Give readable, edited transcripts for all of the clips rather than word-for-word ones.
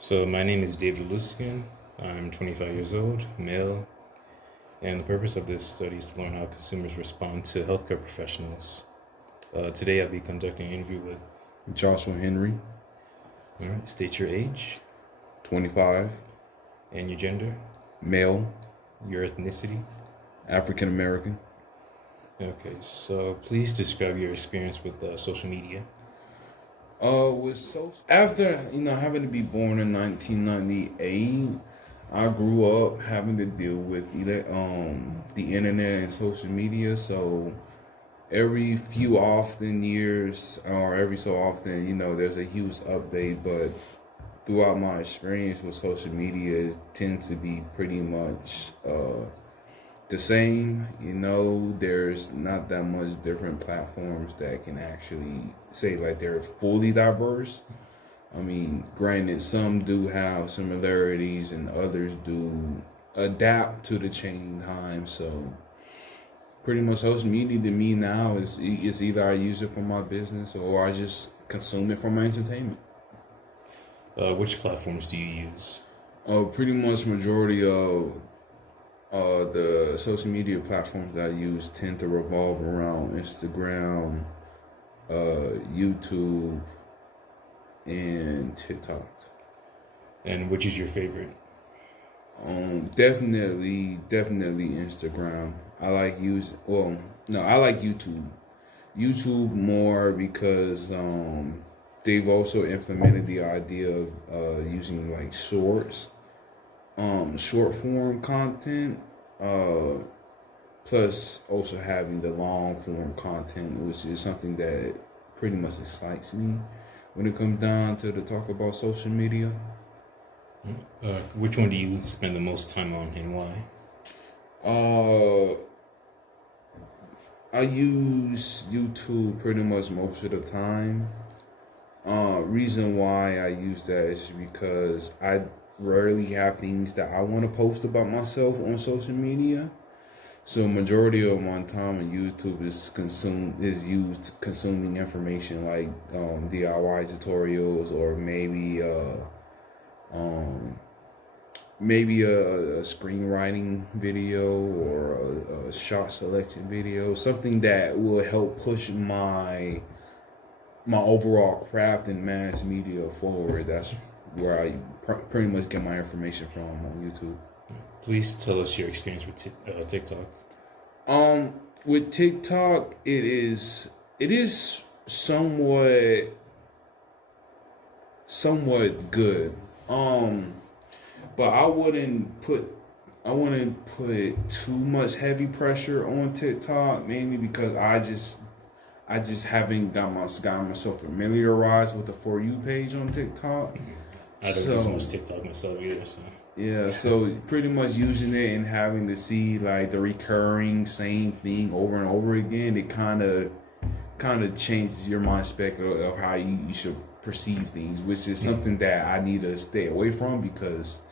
So my name is David Luskin. I'm 25 years old, male, and the purpose of this study is to learn how consumers respond to healthcare professionals. Today I'll be conducting an interview with, Joshua Henry, all right, state your age 25, and your gender, male, your ethnicity. African American. Okay, so please describe your experience with social media. After having to be born in 1998, I grew up having to deal with the internet and social media. So every few often years or every so often, there's a huge update. But throughout my experience with social media, it tends to be pretty much the same. There's not that much different platforms that can actually say like they're fully diverse. I mean, granted, some do have similarities and others do adapt to the changing times. So pretty much social media to me now is either I use it for my business or I just consume it for my entertainment. Which platforms do you use? Pretty much majority of the social media platforms that I use tend to revolve around Instagram, YouTube, and TikTok. And which is your favorite? Definitely Instagram. I like YouTube. YouTube more because they've also implemented the idea of using like short form content, plus also having the long form content, which is something that pretty much excites me when it comes down to the talk about social media. Which one do you spend the most time on and why? Uh, I use YouTube pretty much most of the time. Reason why I use that is because I rarely have things that I want to post about myself on social media. So majority of my time on YouTube is used consuming information like DIY tutorials or maybe a screenwriting video or a shot selection video, something that will help push my overall craft and mass media forward. That's where I pretty much get my information from on YouTube. Please tell us your experience with TikTok. With TikTok, it is somewhat good. But I wouldn't put too much heavy pressure on TikTok, mainly because I just haven't gotten myself familiarized with the For You page on TikTok. I don't use much TikTok myself either, so. Yeah, so pretty much using it and having to see like the recurring same thing over and over again, it kind of changes your mindset of how you should perceive things, which is something that I need to stay away from because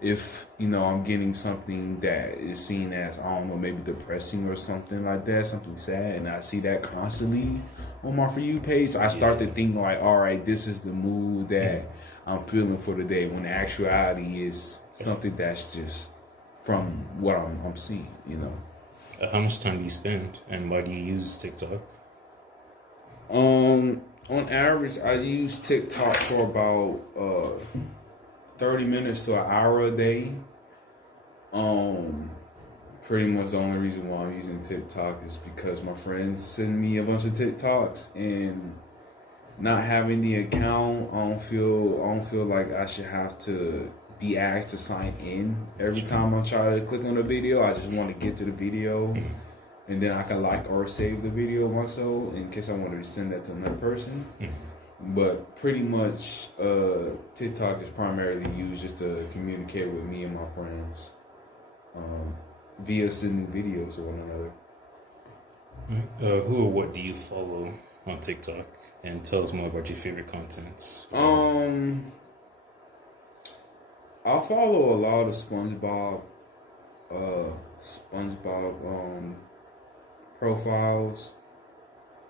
if I'm getting something that is seen as, I don't know, maybe depressing or something like that, something sad, and I see that constantly on my For You page, I start to think like, all right, this is the mood that I'm feeling for the day, when the actuality is something that's just from what I'm seeing. How much time do you spend and why do you use TikTok? On average, I use TikTok for about 30 minutes to an hour a day. Pretty much the only reason why I'm using TikTok is because my friends send me a bunch of TikToks, and not having the account, I don't feel like I should have to be asked to sign in every time I try to click on a video. I just want to get to the video, and then I can like or save the video myself in case I wanted to send that to another person. But pretty much, TikTok is primarily used just to communicate with me and my friends via sending videos to one another. Who or what do you follow on TikTok? And tell us more about your favorite content. I follow a lot of SpongeBob profiles.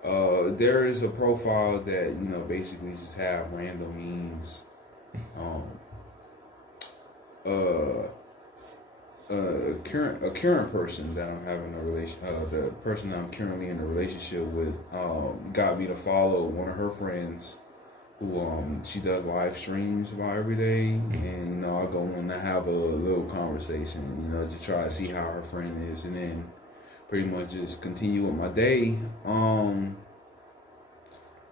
There is a profile that basically just have random memes a current person that I'm having a relation, the person I'm currently in a relationship with, got me to follow one of her friends who she does live streams about every day, and I go on to have a little conversation, to try to see how her friend is, and then pretty much just continue with my day.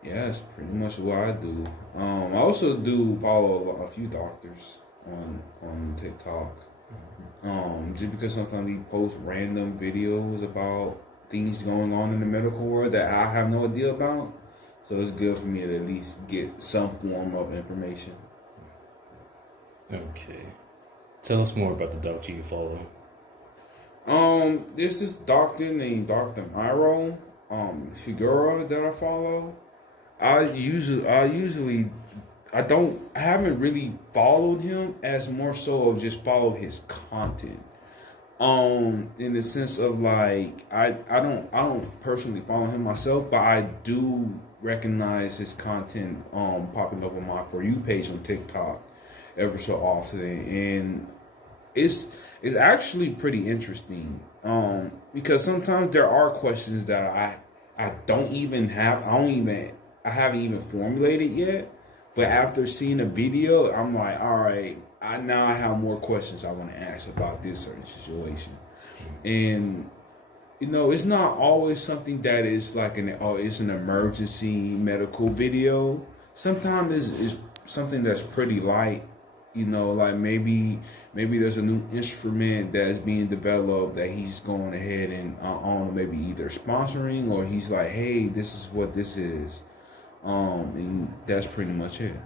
Yeah, that's pretty much what I do. I also do follow a few doctors on TikTok. Just because sometimes we post random videos about things going on in the medical world that I have no idea about. So it's good for me to at least get some form of information. Okay. Tell us more about the doctor you follow. There's this doctor named Dr. Myro, Figueroa that I follow. I haven't really followed him as more so of just follow his content. In the sense of like I don't personally follow him myself, but I do recognize his content popping up on my For You page on TikTok ever so often, and it's actually pretty interesting. Because sometimes there are questions that I haven't even formulated yet. But after seeing a video, I'm like, all right, now I have more questions I want to ask about this certain situation. And it's not always something that is like it's an emergency medical video. Sometimes it's something that's pretty light. Like maybe there's a new instrument that's being developed that he's going ahead and on maybe either sponsoring, or he's like, hey, this is what this is. And that's pretty much it.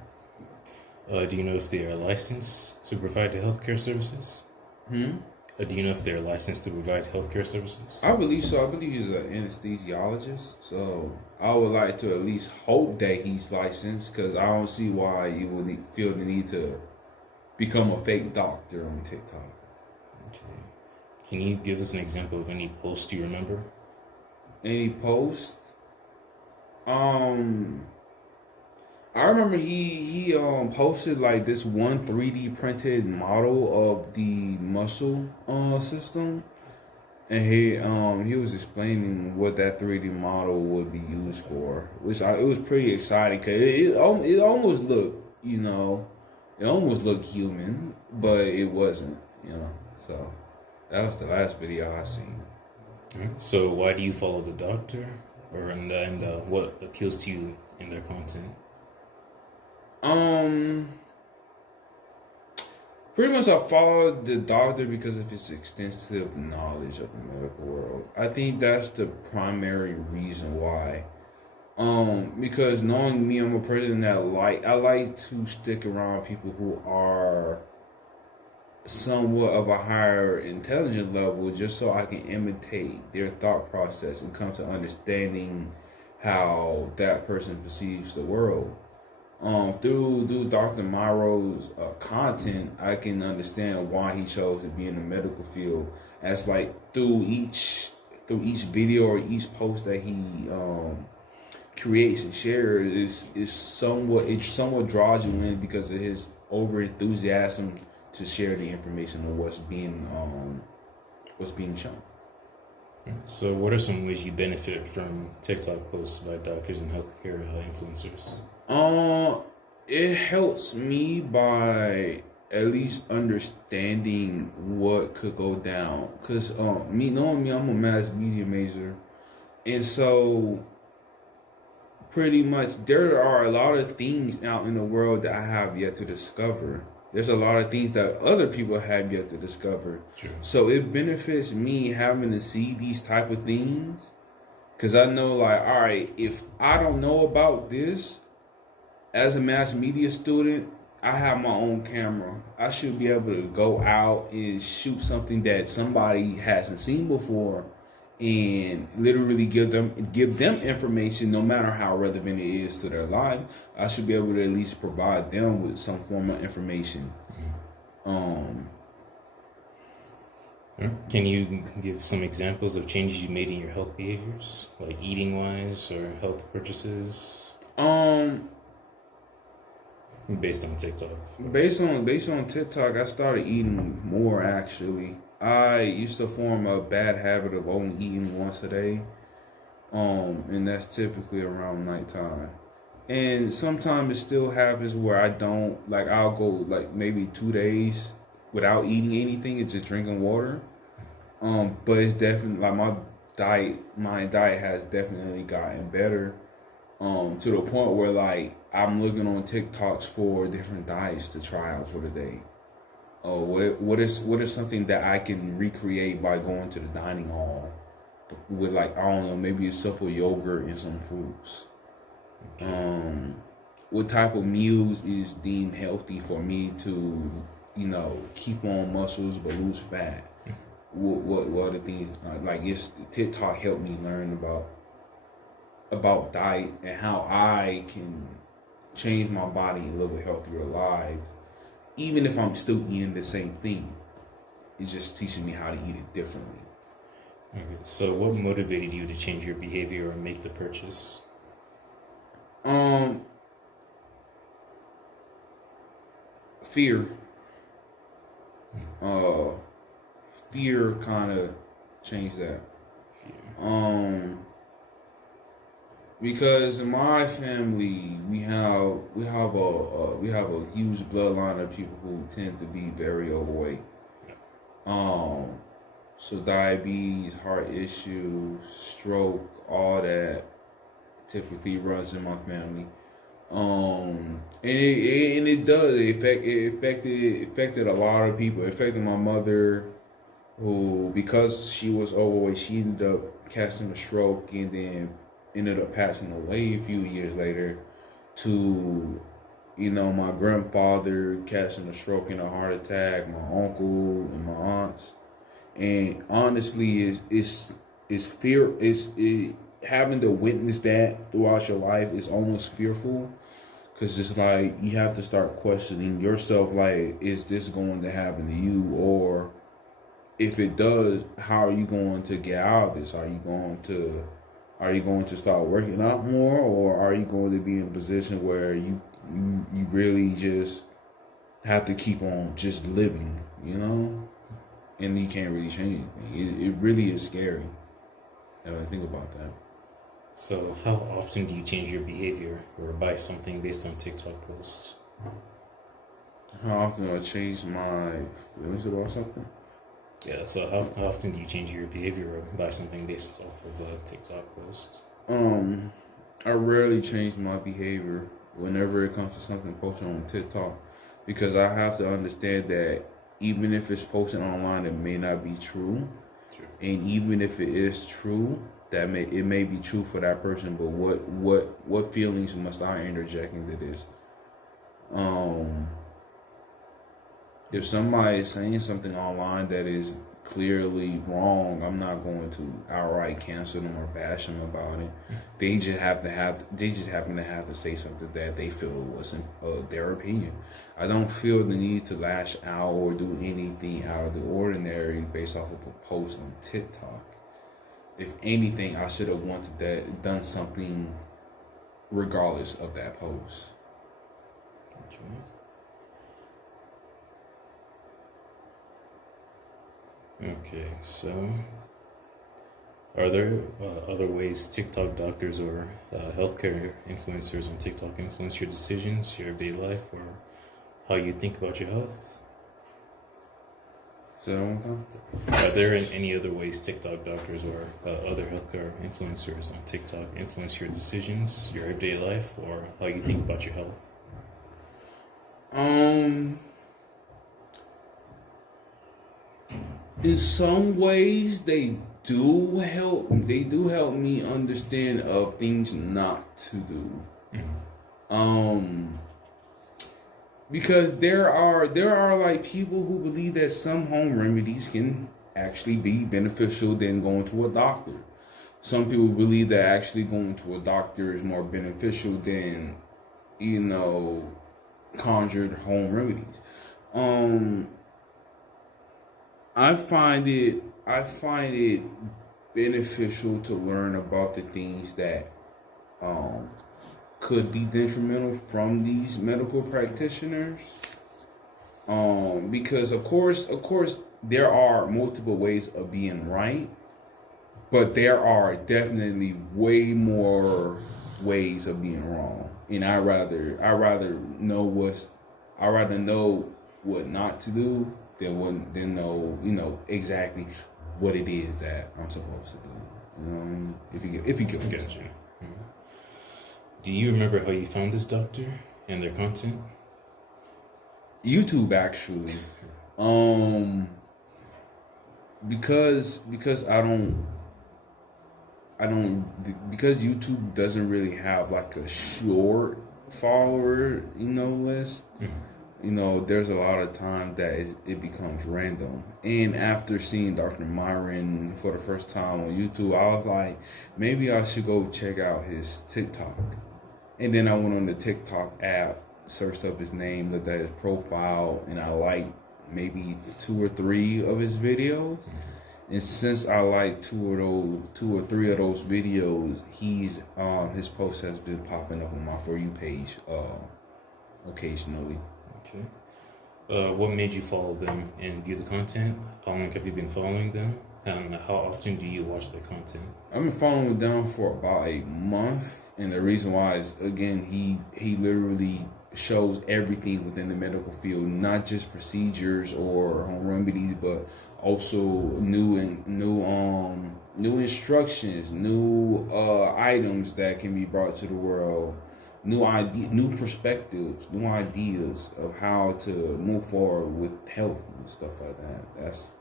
Do you know if they are licensed to provide the healthcare services? Do you know if they're licensed to provide healthcare services? I believe so. I believe he's an anesthesiologist. So I would like to at least hope that he's licensed, because I don't see why you would feel the need to become a fake doctor on TikTok. Okay. Can you give us an example of any post you remember? Any post? I remember he posted like this one 3D printed model of the muscle system, and he was explaining what that 3D model would be used for, which it was pretty exciting, because it almost looked it almost looked human, but it wasn't, so that was the last video I seen. So why do you follow the doctor, and what appeals to you in their content? Pretty much I followed the doctor because of his extensive knowledge of the medical world. I think that's the primary reason why. Because knowing me, I'm a person that I like to stick around people who are somewhat of a higher intelligence level, just so I can imitate their thought process and come to understanding how that person perceives the world. Through Dr. Myro's content, I can understand why he chose to be in the medical field. As like through each video or each post that he creates and shares, is somewhat draws you in because of his over enthusiasm to share the information of what's being shown. So what are some ways you benefit from TikTok posts by doctors and healthcare influencers? It helps me by at least understanding what could go down. Cause knowing me, I'm a mass media major, and so pretty much there are a lot of things out in the world that I have yet to discover. There's a lot of things that other people have yet to discover. True. So it benefits me having to see these type of things, because I know, like, all right, if I don't know about this, as a mass media student, I have my own camera. I should be able to go out and shoot something that somebody hasn't seen before, and literally give them information, no matter how relevant it is to their life. I should be able to at least provide them with some form of information. Can you give some examples of changes you made in your health behaviors, like eating wise or health purchases? Based on TikTok. Based on TikTok, I started eating more actually. I used to form a bad habit of only eating once a day. And that's typically around nighttime. And sometimes it still happens where I don't like I'll go like maybe 2 days without eating anything and just drinking water. But it's definitely like my diet has definitely gotten better. To the point where like I'm looking on TikToks for different diets to try out for the day. Oh, what is something that I can recreate by going to the dining hall with like I don't know maybe a simple yogurt and some fruits. Okay. What type of meals is deemed healthy for me to keep on muscles but lose fat? What are the things like? It's TikTok helped me learn about diet and how I can change my body and live a healthier life, even if I'm still eating the same thing. It just teaches me how to eat it differently. Okay. So, what motivated you to change your behavior or make the purchase? Um, Fear. Uh, Fear kind of changed that. Fear. Because in my family we have a huge bloodline of people who tend to be very overweight. Um, so diabetes, heart issues, stroke, all that typically runs in my family. And it does it affected a lot of people. It affected my mother, who because she was overweight, she ended up catching a stroke and then ended up passing away a few years later. To my grandfather catching a stroke and a heart attack, my uncle and my aunts. And honestly, is fear is it, having to witness that throughout your life is almost fearful, because it's like you have to start questioning yourself, like, is this going to happen to you? Or if it does, how are you going to get out of this? Are you going to start working out more, or are you going to be in a position where you really just have to keep on just living, and you can't really change anything? It really is scary. And I think about that. So, how often do you change your behavior or buy something based on TikTok posts? How often do I change my feelings about something? Yeah, so how often do you change your behavior or buy something based off of a TikTok post? I rarely change my behavior whenever it comes to something posted on TikTok, because I have to understand that even if it's posted online, it may not be true. Sure. And even if it is true, it may be true for that person, but what feelings must I interject into this? If somebody is saying something online that is clearly wrong, I'm not going to outright cancel them or bash them about it. They just happen to have to say something that they feel wasn't their opinion. I don't feel the need to lash out or do anything out of the ordinary based off of a post on TikTok. If anything, I should have done something regardless of that post. Okay. Okay, so are there other ways TikTok doctors or healthcare influencers on TikTok influence your decisions, your everyday life, or how you think about your health? Say that one time. Are there any other ways TikTok doctors or other healthcare influencers on TikTok influence your decisions, your everyday life, or how you think about your health? In some ways, they do help. They do help me understand of things not to do. Because there are like people who believe that some home remedies can actually be beneficial than going to a doctor. Some people believe that actually going to a doctor is more beneficial than, conjured home remedies. I find it beneficial to learn about the things that could be detrimental from these medical practitioners. Because of course, there are multiple ways of being right, but there are definitely way more ways of being wrong. And I rather know what not to do than know exactly what it is that I'm supposed to do. You know what I mean? If you get what I'm Gotcha. saying. Do you remember how you found this doctor and their content? YouTube actually. Um because I don't because YouTube doesn't really have like a short follower, list. There's a lot of time that it becomes random. And after seeing Dr. Myron for the first time on YouTube, I was like, maybe I should go check out his TikTok. And then I went on the TikTok app, searched up his name, looked at his profile, and I liked maybe 2 or 3 of his videos. And since I like 2 or 3 of those videos, his post has been popping up on my For You page occasionally. Okay. What made you follow them and view the content? How long have you been following them? And how often do you watch their content? I've been following them for about a month, and the reason why is, again, he literally shows everything within the medical field, not just procedures or home remedies, but also new instructions, new items that can be brought to the world, new perspectives, new ideas of how to move forward with health and stuff like that. That's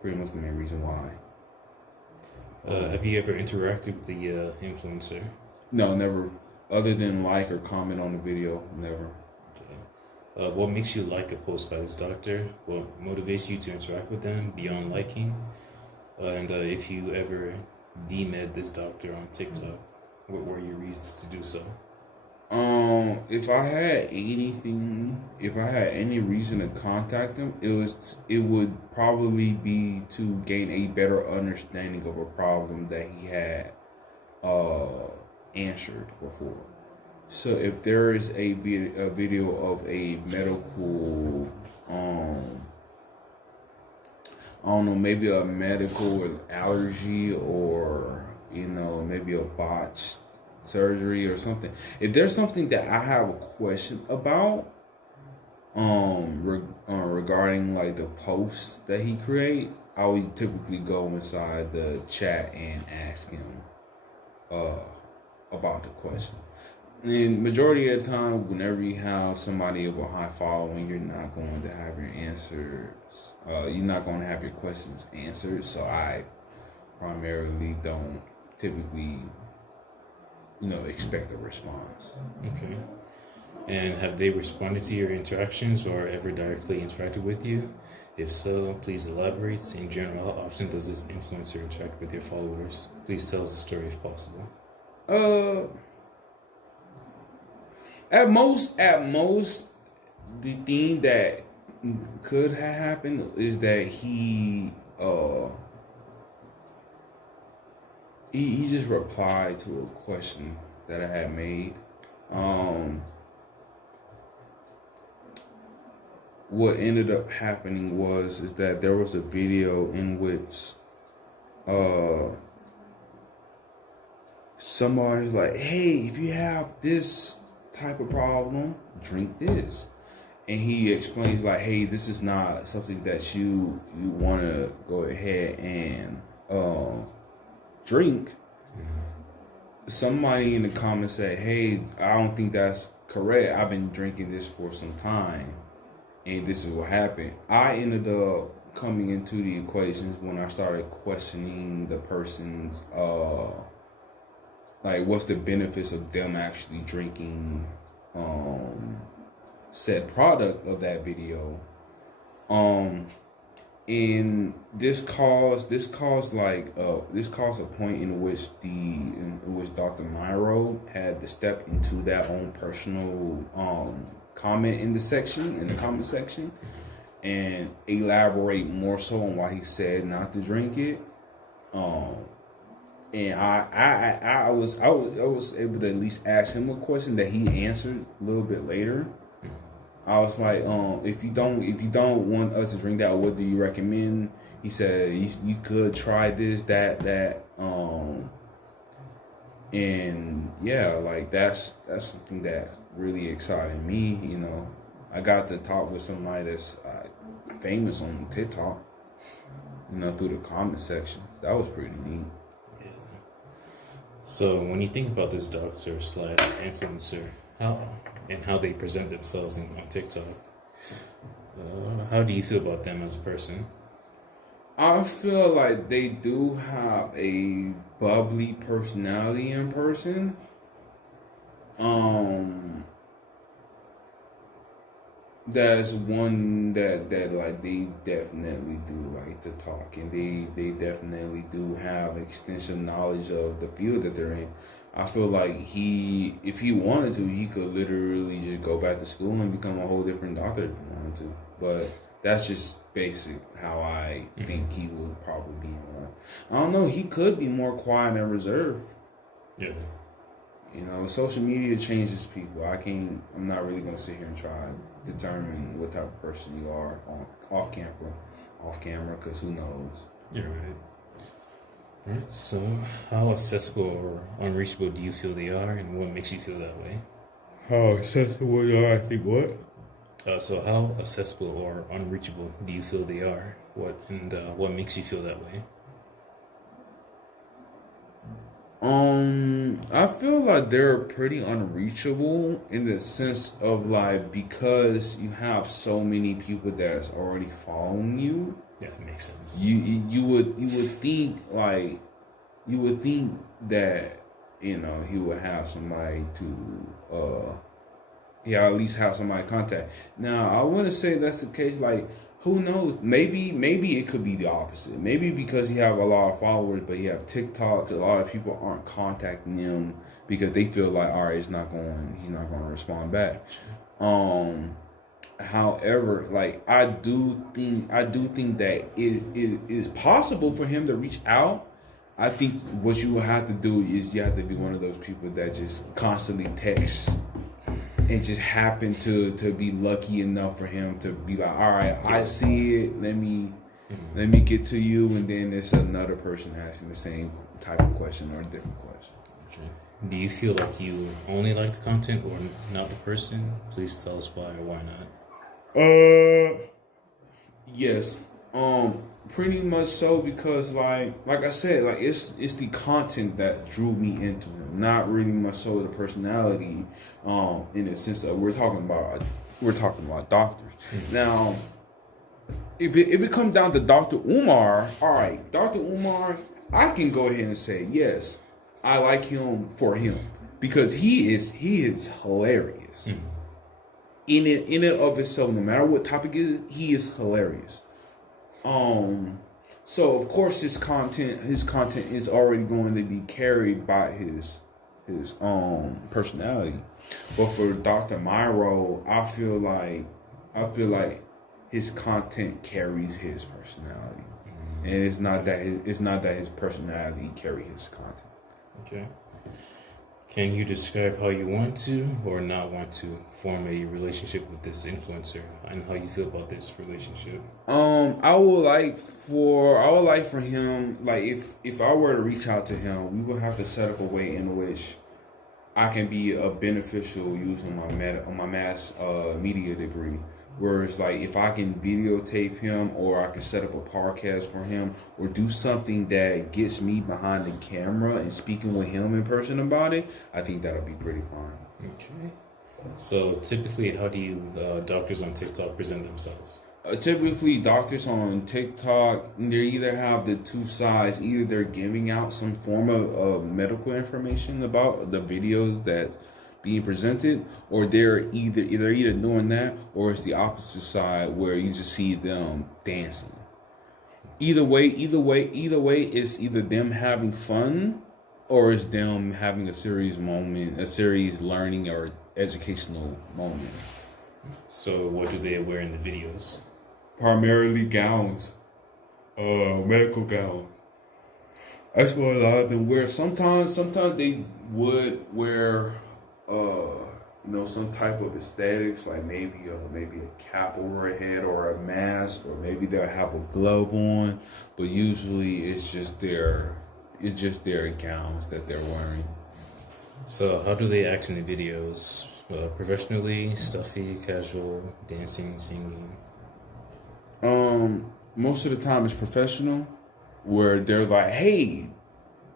pretty much the main reason why. Have you ever interacted with the influencer? No, never. Other than like or comment on the video, never. Okay. What makes you like a post by this doctor? What motivates you to interact with them beyond liking? And if you ever demed this doctor on TikTok, what were your reasons to do so? If I had any reason to contact him, it would probably be to gain a better understanding of a problem that he had answered before. So if there is a video of a medical, I don't know, maybe a medical allergy, or maybe a botched surgery or something. If there's something that I have a question about, regarding like the posts that he create, I would typically go inside the chat and ask him about the question. And majority of the time, whenever you have somebody of a high following, you're not going to have your answers. You're not going to have your questions answered. So I primarily don't typically, expect a response. Okay. And have they responded to your interactions or ever directly interacted with you? If so, please elaborate. In general, how often does this influencer interact with your followers? Please tell us the story if possible. At most, the thing that could have happened is that he just replied to a question that I had made. What ended up happening is that there was a video in which somebody's like, hey, if you have this type of problem, drink this. And he explains like, hey, this is not something that you want to go ahead and drink. Somebody in the comments say, hey, I don't think that's correct. I've been drinking this for some time, and this is what happened. I ended up coming into the equations when I started questioning the person's like, what's the benefits of them actually drinking said product of that video. And this caused a point in which Dr. Myro had to step into that own personal comment in the comment section, and elaborate more so on why he said not to drink it. And I was able to at least ask him a question that he answered a little bit later. I was like, if you don't want us to drink that, what do you recommend? He said you could try this, that. And yeah, like that's something that really excited me. You know, I got to talk with somebody that's famous on TikTok. You know, through the comment sections. That was pretty neat. Yeah. So when you think about this doctor slash influencer, how they present themselves on TikTok, how do you feel about them as a person? I feel like they do have a bubbly personality in person. Um, that's one that like they definitely do like to talk, and they definitely do have extensive knowledge of the field that they're in. I feel like if he wanted to, he could literally just go back to school and become a whole different doctor if he wanted to. But that's just basic how I think he would probably be. I don't know. He could be more quiet and reserved. Yeah. You know, social media changes people. I'm not really gonna sit here and try to determine what type of person you are off camera, because who knows? You're right. All right. So, how accessible or unreachable do you feel they are, and what makes you feel that way? How accessible they are, I think what? So, how accessible or unreachable do you feel they are? What makes you feel that way? I feel like they're pretty unreachable in the sense of like, because you have so many people that's already following you. Yeah, it makes sense. You would think like you would think that he would have somebody to at least have somebody contact. Now I wouldn't say that's the case. Like, who knows? Maybe it could be the opposite. Maybe because he have a lot of followers, but he have TikToks, a lot of people aren't contacting him because they feel like, all right, he's not going to respond back. However, like I do think that it is possible for him to reach out. I think what you will have to do is you have to be one of those people that just constantly text and just happen to be lucky enough for him to be like, all right, I see it. Let me get to you, and then there's another person asking the same type of question or a different question. Okay. Do you feel like you only like the content or not the person? Please tell us why or why not. Yes. Pretty much so, because like I said, like it's the content that drew me into him, not really much so the personality. In the sense that we're talking about doctors. Now, if it comes down to Dr. Umar, all right, Dr. Umar, I can go ahead and say yes, I like him for him because he is hilarious. In it of itself, no matter what topic it is, he is hilarious. So of course his content is already going to be carried by his personality. But for Dr. Myro, I feel like his content carries his personality. And it's not that his personality carries his content. Okay. Can you describe how you want to or not want to form a relationship with this influencer and how you feel about this relationship? I would like for him, like if I were to reach out to him, we would have to set up a way in which I can be a beneficial using my mass media degree. Whereas, like, if I can videotape him, or I can set up a podcast for him, or do something that gets me behind the camera and speaking with him in person about it, I think that'll be pretty fine. Okay. So, typically, how do you doctors on TikTok present themselves? Typically, doctors on TikTok, they either have the two sides. Either they're giving out some form of medical information about the videos that being presented, or they're either doing that, or it's the opposite side where you just see them dancing. Either way, it's either them having fun, or it's them having a serious moment, a serious learning or educational moment. So what do they wear in the videos? Primarily gowns, medical gowns. That's what a lot of them wear. Sometimes they would wear some type of aesthetics, like maybe a cap over a head or a mask, or maybe they'll have a glove on, but usually it's just their gowns that they're wearing. So, how do they act in the videos? Professionally, stuffy, casual, dancing, singing? Most of the time it's professional, where they're like, hey,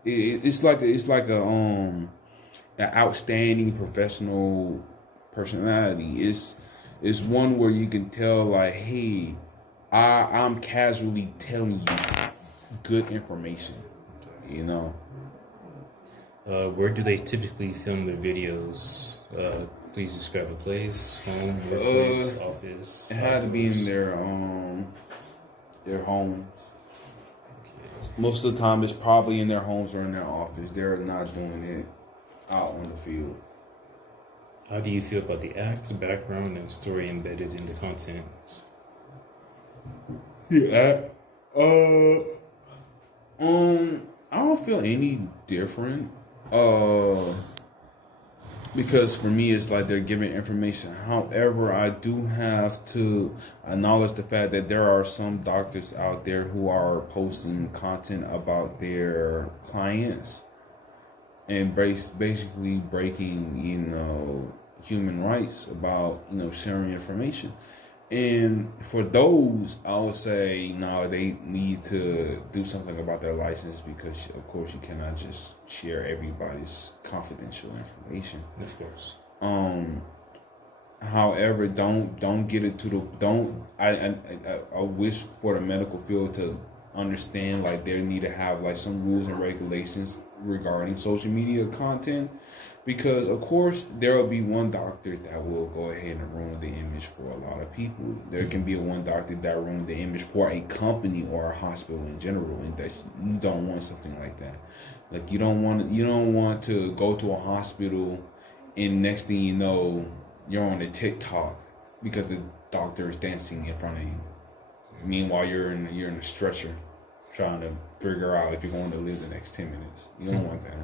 it's like an outstanding professional personality. It's one where you can tell, like, hey, I'm casually telling you good information, you know. Where do they typically film their videos? Please describe the place: home, workplace, office. It had to be in outdoors. their homes. Okay. Most of the time, it's probably in their homes or in their office. They're not doing it out on the field. How do you feel about the acts, background, and story embedded in the content? Yeah. I don't feel any different. Because for me, it's like they're giving information. However, I do have to acknowledge the fact that there are some doctors out there who are posting content about their clients and basically breaking, human rights about, sharing information. And for those, I would say, no, they need to do something about their license, because, of course, you cannot just share everybody's confidential information. Of course. However, don't get it to the don't. I wish for the medical field to understand, like, they need to have, like, some rules and regulations regarding social media content. Because, of course, there will be one doctor that will go ahead and ruin the image for a lot of people. There can be one doctor that ruins the image for a company or a hospital in general, and that you don't want something like that. Like, you don't want to go to a hospital, and next thing you know, you're on the TikTok because the doctor is dancing in front of you. Meanwhile, you're in a stretcher, trying to figure out if you're going to live the next 10 minutes. You don't want that.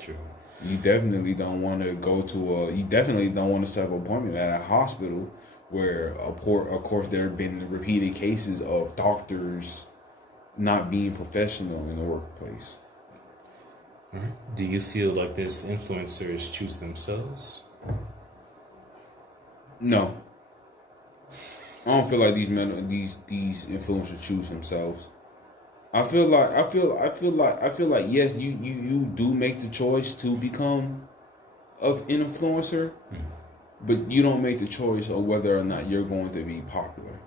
True. You definitely don't want to you definitely don't want to set up an appointment at a hospital where, of course, there have been repeated cases of doctors not being professional in the workplace. Do you feel like these influencers choose themselves? No. I don't feel like these influencers choose themselves. I feel like yes, you do make the choice to become an influencer, but you don't make the choice of whether or not you're going to be popular.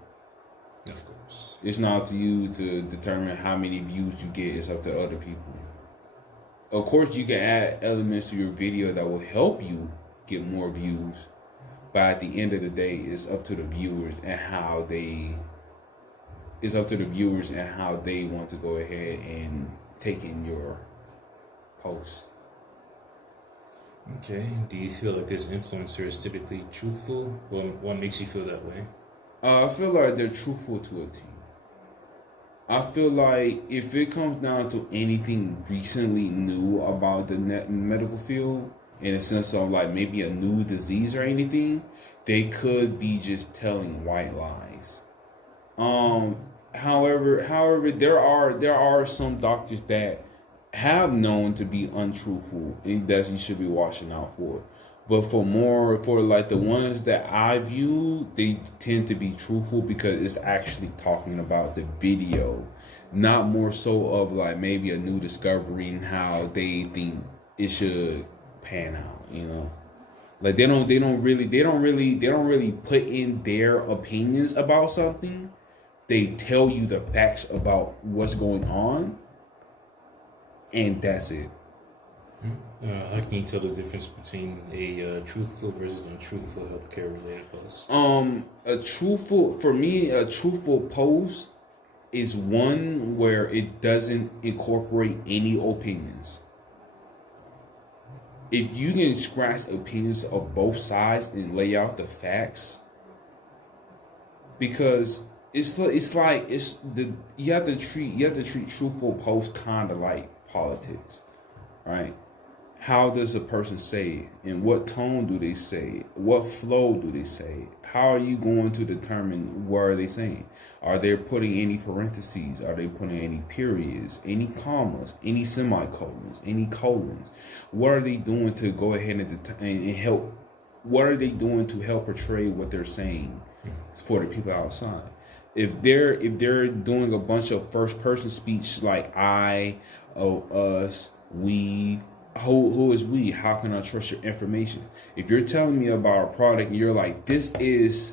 Of course. It's not up to you to determine how many views you get. It's up to other people. Of course, you can add elements to your video that will help you get more views, but at the end of the day, it's up to the viewers and how they want to go ahead and take in your post. Okay. Do you feel like this influencer is typically truthful? What makes you feel that way? I feel like they're truthful to a T. I feel like if it comes down to anything recently new about the medical field, in a sense of like maybe a new disease or anything, they could be just telling white lies. However, there are some doctors that have known to be untruthful, and that you should be watching out for. But for like the ones that I view, they tend to be truthful because it's actually talking about the video, not more so of like maybe a new discovery and how they think it should pan out. Like they don't really put in their opinions about something. They tell you the facts about what's going on, and that's it. How can you tell the difference between a truthful versus untruthful healthcare related post? A truthful post is one where it doesn't incorporate any opinions. If you can scratch opinions of both sides and lay out the facts, because you have to treat truthful posts kind of like politics, right? how does a person say it? In what tone do they say it? What flow do they say it? How are you going to determine what are they saying? Are they putting any parentheses? Are they putting any periods, any commas, any semicolons, any colons? What are they doing to go ahead and help? What are they doing to help portray what they're saying for the people outside? If they're doing a bunch of first person speech like I, oh, us, we, who is we? How can I trust your information? If you're telling me about a product and you're like, this is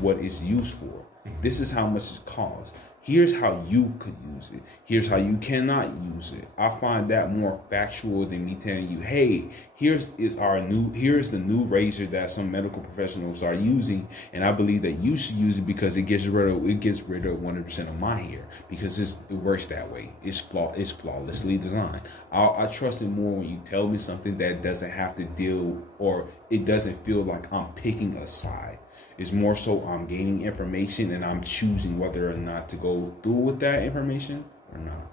what it's used for. This is how much it costs. Here's how you could use it. Here's how you cannot use it. I find that more factual than me telling you, hey, here's the new razor that some medical professionals are using, and I believe that you should use it because it gets rid of 100% of my hair because it works that way. It's flawlessly designed. I trust it more when you tell me something that doesn't have to deal, or it doesn't feel like I'm picking a side. It's more so I'm gaining information and I'm choosing whether or not to go through with that information or not.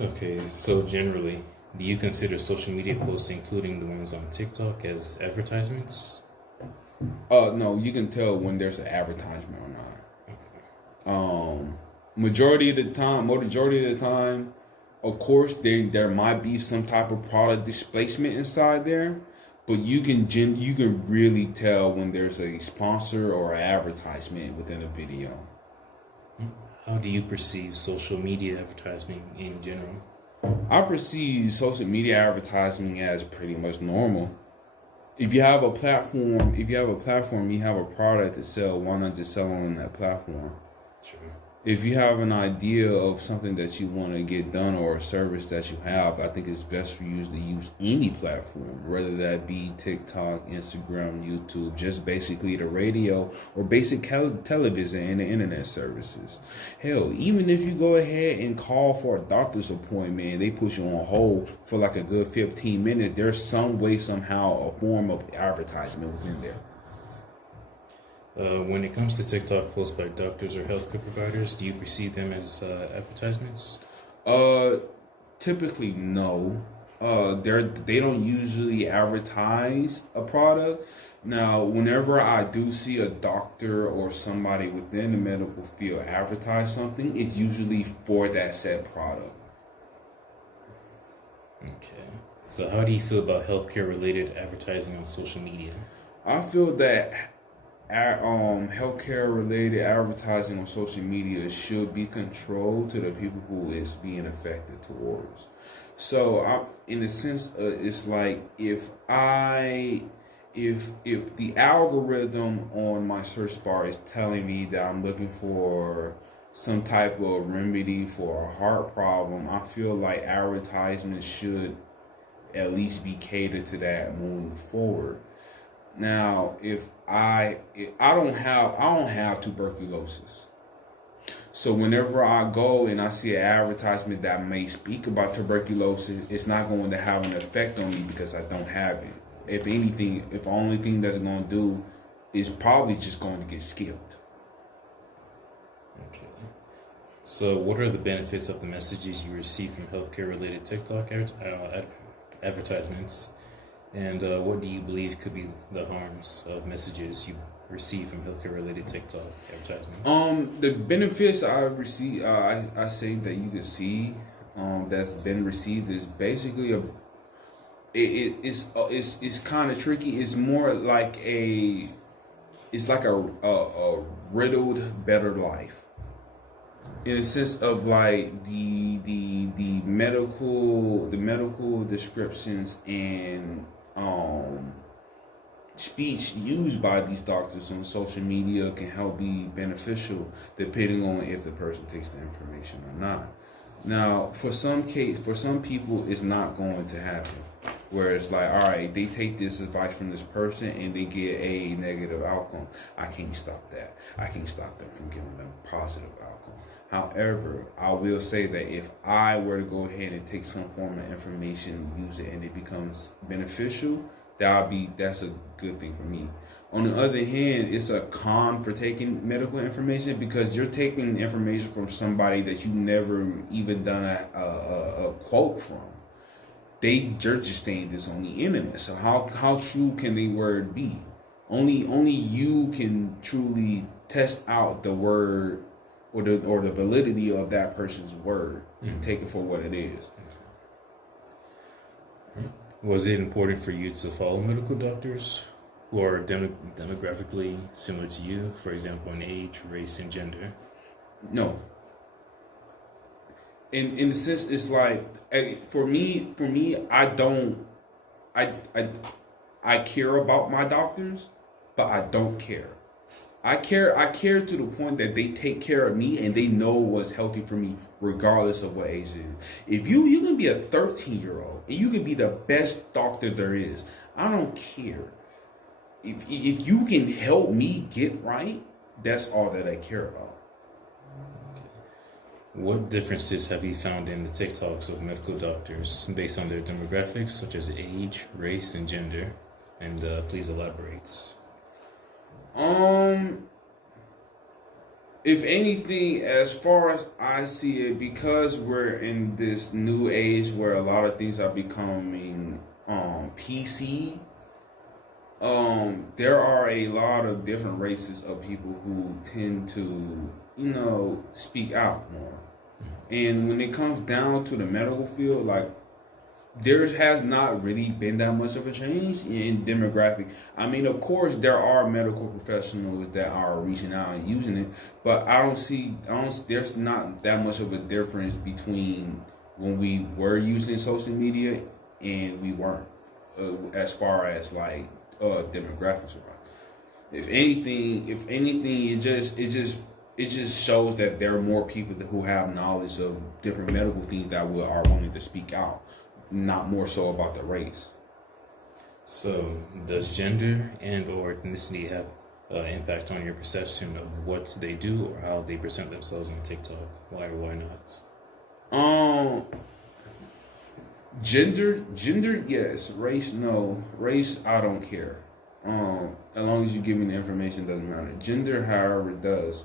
Okay, so generally, do you consider social media posts, including the ones on TikTok, as advertisements? No, you can tell when there's an advertisement or not. Majority of the time, of course, there might be some type of product displacement inside there. But you can really tell when there's a sponsor or an advertisement within a video. How do you perceive social media advertising in general? I perceive social media advertising as pretty much normal. If you have a platform, you have a product to sell, why not just sell on that platform? Sure. If you have an idea of something that you want to get done or a service that you have, I think it's best for you to use any platform, whether that be TikTok, Instagram, YouTube, just basically the radio or basic television and the internet services. Hell, even if you go ahead and call for a doctor's appointment and they put you on hold for like a good 15 minutes, there's some way, somehow, a form of advertisement within there. When it comes to TikTok posts by doctors or healthcare providers, do you perceive them as advertisements? Typically no. They don't usually advertise a product. Now, whenever I do see a doctor or somebody within the medical field advertise something, it's usually for that said product. Okay. So how do you feel about healthcare related advertising on social media? I feel that healthcare related advertising on social media should be controlled to the people who is being affected towards. So in a sense, it's like if the algorithm on my search bar is telling me that I'm looking for some type of remedy for a heart problem, I feel like advertisements should at least be catered to that moving forward. Now, if I don't have tuberculosis, so whenever I go and I see an advertisement that may speak about tuberculosis, it's not going to have an effect on me because I don't have it. If anything, if the only thing that's going to do is probably just going to get skipped. Okay. So, what are the benefits of the messages you receive from healthcare-related TikTok advertisements? And what do you believe could be the harms of messages you receive from healthcare-related TikTok advertisements? The benefits I receive, I say that you can see, that's been received is basically it's kind of tricky. It's more like a riddled better life. In a sense of like the medical descriptions and speech used by these doctors on social media can help be beneficial depending on if the person takes the information or not. Now, for some people, it's not going to happen. Where it's like, all right, they take this advice from this person and they get a negative outcome. I can't stop that. I can't stop them from giving them a positive outcome. However, I will say that if I were to go ahead and take some form of information and use it and it becomes beneficial, that's a good thing for me. On the other hand, it's a con for taking medical information because you're taking information from somebody that you never even done a quote from. they're just saying this on the internet. So how true can the word be? Only you can truly test out the word or the validity of that person's word and take it for what it is. Was it important for you to follow medical doctors who are demographically similar to you, for example, in age, race, and gender? No. In the sense, it's like for me, I care about my doctors, but I don't care. I care to the point that they take care of me and they know what's healthy for me, regardless of what age it is. If you can be a 13-year-old and you can be the best doctor there is, I don't care. If you can help me get right, that's all that I care about. What differences have you found in the TikToks of medical doctors based on their demographics, such as age, race, and gender? And please elaborate. If anything, as far as I see it, because we're in this new age where a lot of things are becoming PC, there are a lot of different races of people who tend to, speak out more. And when it comes down to the medical field, like, there has not really been that much of a change in demographic. I mean, of course, there are medical professionals that are reaching out and using it, but there's not that much of a difference between when we were using social media and we weren't, as far as like demographics around. If anything, it just shows that there are more people who have knowledge of different medical things that are willing to speak out, not more so about the race. So, does gender and or ethnicity have impact on your perception of what they do or how they present themselves on TikTok? Why or why not? Gender, yes. Race, no. Race, I don't care. As long as you give me the information, doesn't matter. Gender, however, does.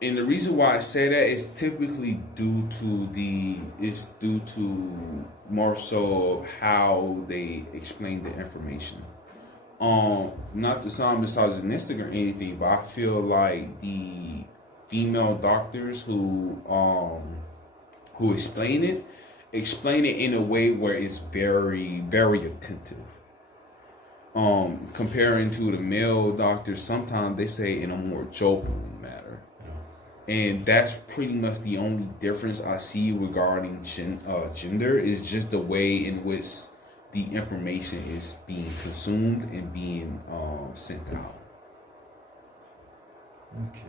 And the reason why I say that is typically due to more so how they explain the information. Not to sound misogynistic or anything, but I feel like the female doctors who explain it in a way where it's very, very attentive. Comparing to the male doctors, sometimes they say in a more joking manner. And that's pretty much the only difference I see regarding gender, is just the way in which the information is being consumed and being sent out. Okay.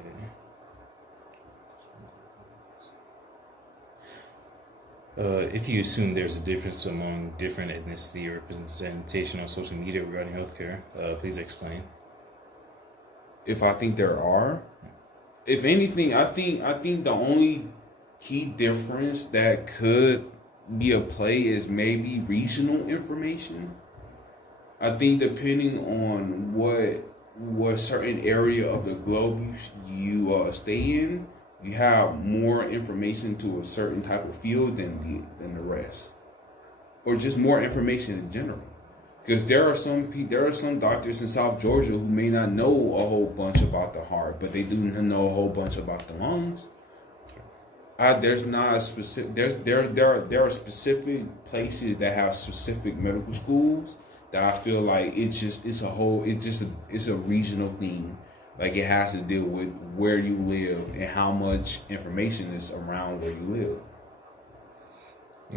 If you assume there's a difference among different ethnicity representation on social media regarding healthcare, please explain. If I think there are, if anything, I think the only key difference that could be a play is maybe regional information. I think depending on what certain area of the globe you stay in, you have more information to a certain type of field than the rest, or just more information in general. Because there are some doctors in South Georgia who may not know a whole bunch about the heart, but they do know a whole bunch about the lungs. There are specific places that have specific medical schools that I feel like it's a regional thing. Like, it has to deal with where you live and how much information is around where you live.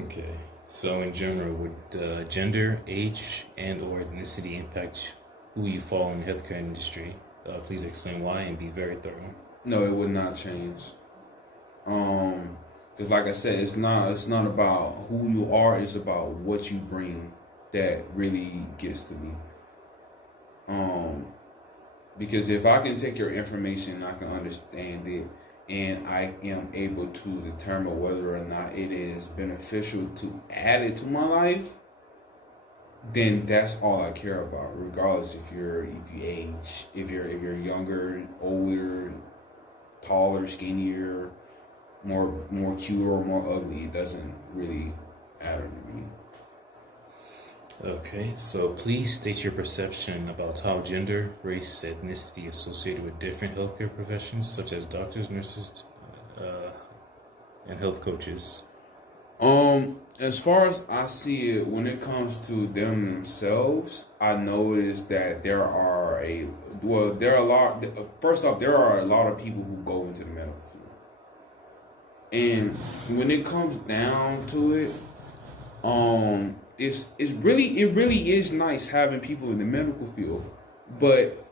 Okay. So in general, would gender, age, and or ethnicity impact who you follow in the healthcare industry? Please explain why and be very thorough. No, it would not change. Because like I said, it's not about who you are, it's about what you bring that really gets to me. Because if I can take your information, I can understand it, and I am able to determine whether or not it is beneficial to add it to my life, then that's all I care about, regardless if you age, if you're younger, older, taller, skinnier, more cute or more ugly. It doesn't really matter to me. Okay, so please state your perception about how gender, race, ethnicity associated with different healthcare professions, such as doctors, nurses, uh, and health coaches. As far as I see it, when it comes to them themselves, I notice that there are a lot. First off, there are a lot of people who go into the medical field, and when it comes down to it, it really is nice having people in the medical field, but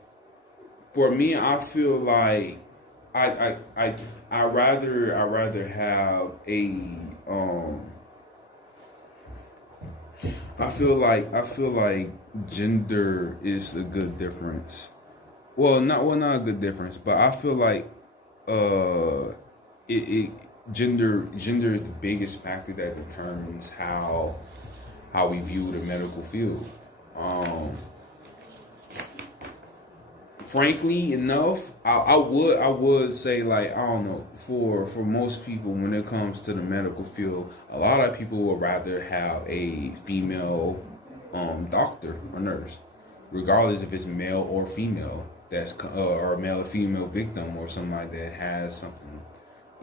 for me, I feel like I rather have a I feel like gender is a good difference. Not a good difference, but I feel like uh it gender is the biggest factor that determines how we view the medical field. Um, Frankly enough, I would say, like, I don't know, for most people when it comes to the medical field, a lot of people would rather have a female doctor or nurse, regardless if it's male or female, or male or female victim, or somebody that has something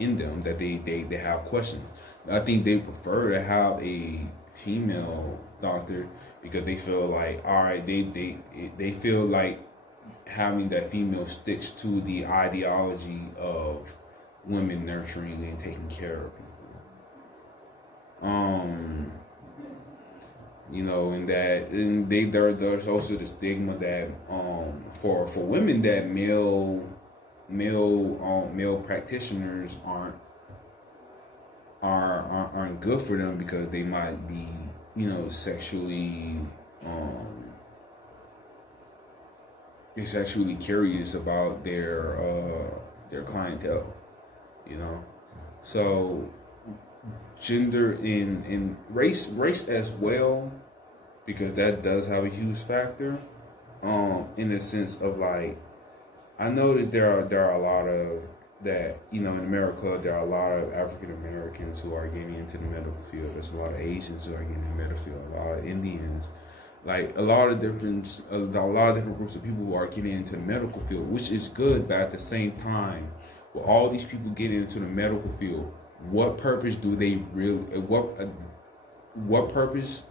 in them that they have questions. I think they prefer to have a female doctor because they feel like, all right, they feel like having that female sticks to the ideology of women nurturing and taking care of people. There's also the stigma that for women that male practitioners aren't good for them because they might be, sexually curious about their clientele, you know. So gender in race as well, because that does have a huge factor. In the sense of, like, I noticed there are a lot of that, in America there are a lot of African Americans who are getting into the medical field. There's a lot of Asians who are getting into the medical field, a lot of Indians, like a lot of different groups of people who are getting into the medical field, which is good. But at the same time, with all these people getting into the medical field, what purpose do they really? What purpose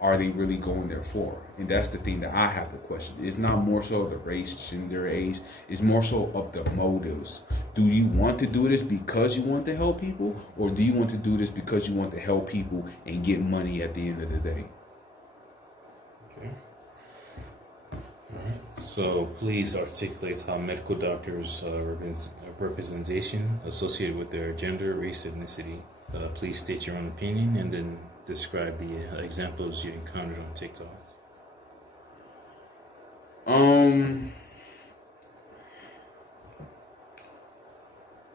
are they really going there for? And that's the thing that I have to question. It's not more so the race, gender, age. It's more so of the motives. Do you want to do this because you want to help people, or do you want to do this because you want to help people and get money at the end of the day? Okay. So please articulate how medical doctors' representation associated with their gender, race, ethnicity. Please state your own opinion and then describe the examples you encountered on TikTok.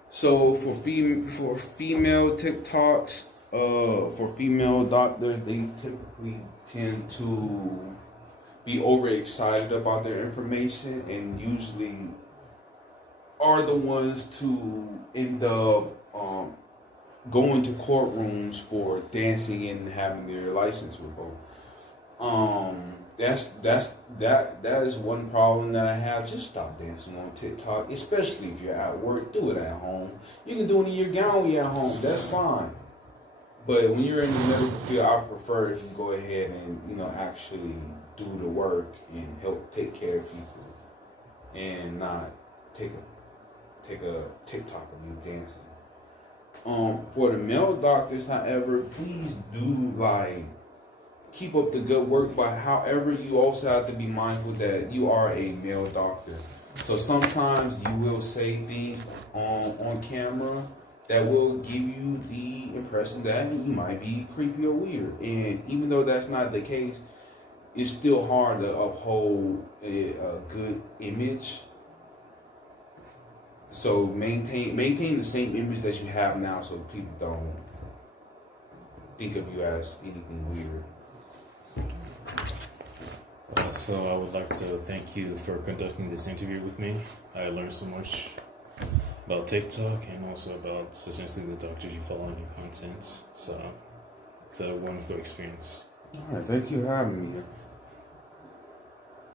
So for female TikToks, for female doctors, they typically tend to be overexcited about their information and usually are the ones to end up going to courtrooms for dancing and having their license revoked. That is one problem that I have. Just stop dancing on TikTok, especially if you're at work. Do it at home. You can do it in your gown when you're at home. That's fine. But when you're in the medical field, I prefer if you go ahead and actually do the work and help take care of people, and not take a TikTok of you dancing. For the male doctors, however, please do keep up the good work, but however, you also have to be mindful that you are a male doctor. So sometimes you will say things on camera that will give you the impression that you might be creepy or weird. And even though that's not the case, it's still hard to uphold a good image. So maintain the same image that you have now, so people don't think of you as anything weird. So I would like to thank you for conducting this interview with me. I learned so much. about TikTok and also about essentially the doctors you follow on your contents. So it's a wonderful experience. All right, thank you for having me.